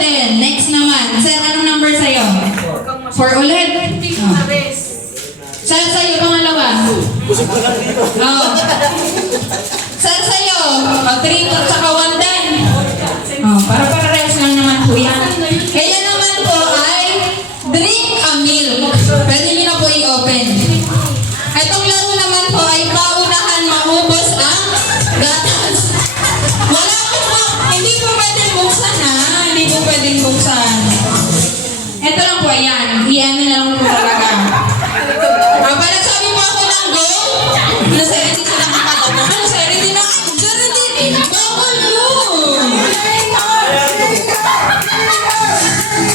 din. Next naman. Sir, anong number sa'yo? 4 ulit. Oh. Sir, sa'yo, pangalawa. Oh. Sir, sa'yo. 3 at saka 1 din. Oh, para parehas lang naman po yan. Kaya naman po ay drink a milk. Pwede nyo na po i-open. Itong laro naman po ay paunahan maubos ang gatas. Wala po po. Hindi po pwedeng buksan ha. Hindi po pwedeng buksan. Ito lang po yan. I-ano na lang po talaga. Pag nagsabi po ako ng go, nasa ready sila makalaman. Ano sa ready na? Sa ready. Bawal yun.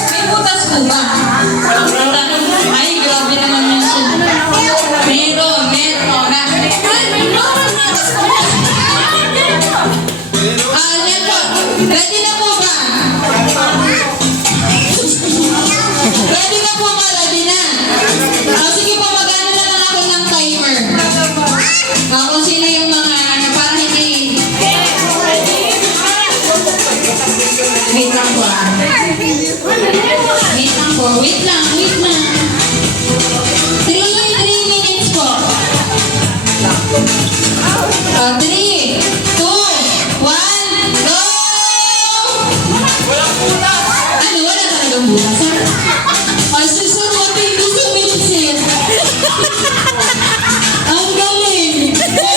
May butas po ba? Ay, grabe naman yun siya. Meron. Yan po. Ready na po ba? Ready na po ba? Ready na? Sige po, mag-ano na lang ako ng timer. Kung sino yung mga para hindi. Wait lang po. Wait lang po. Wait lang. 3 minutes po. 3, 2, 1, go! Walang butas! Ano, wala talagang butas? Sir, what do you do to me, sir? Ang galing! Go!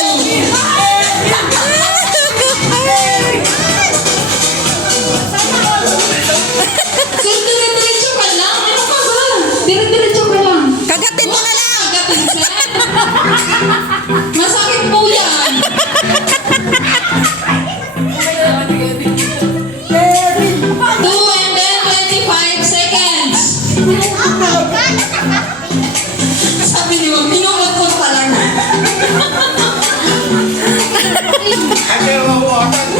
Sir, dire-diretso ka lang. Ano ka ba? Dire-diretso ka lang. Kagatin mo na lang! Kagatin, sir. Masakit po yan. 2 and then 25 seconds. Sabi niyo, pinuot-ut pa lang. Hindi mo mabuhakan.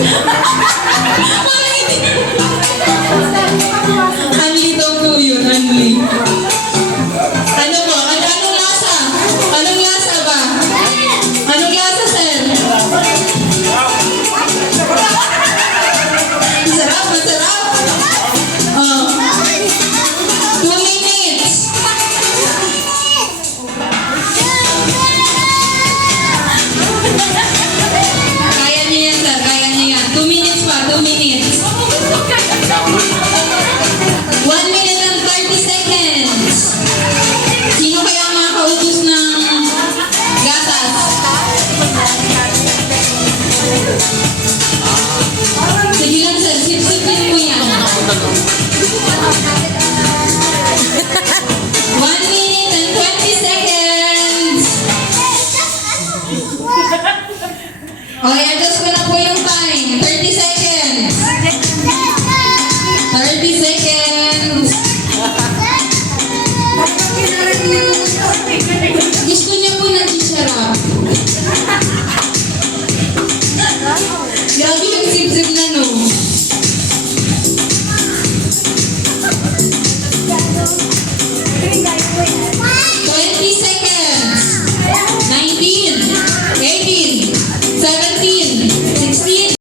Unli daw po yun, unli. Ano po? Anong lasa? Anong lasa ba? Anong lasa, sir? Masarap, masarap. Oh. 2 minutes. Kaya niyo yan, sir. Kaya niyo yan. 2 minutes pa. 2 minutes. 1 minute and 30 seconds. Sino kaya ang makakaubos ng gatas? Sige lang, sir. Sip-sipin mo yan. 1 minute and 20 seconds. Okay, adjust ko na po yung time. 30 seconds.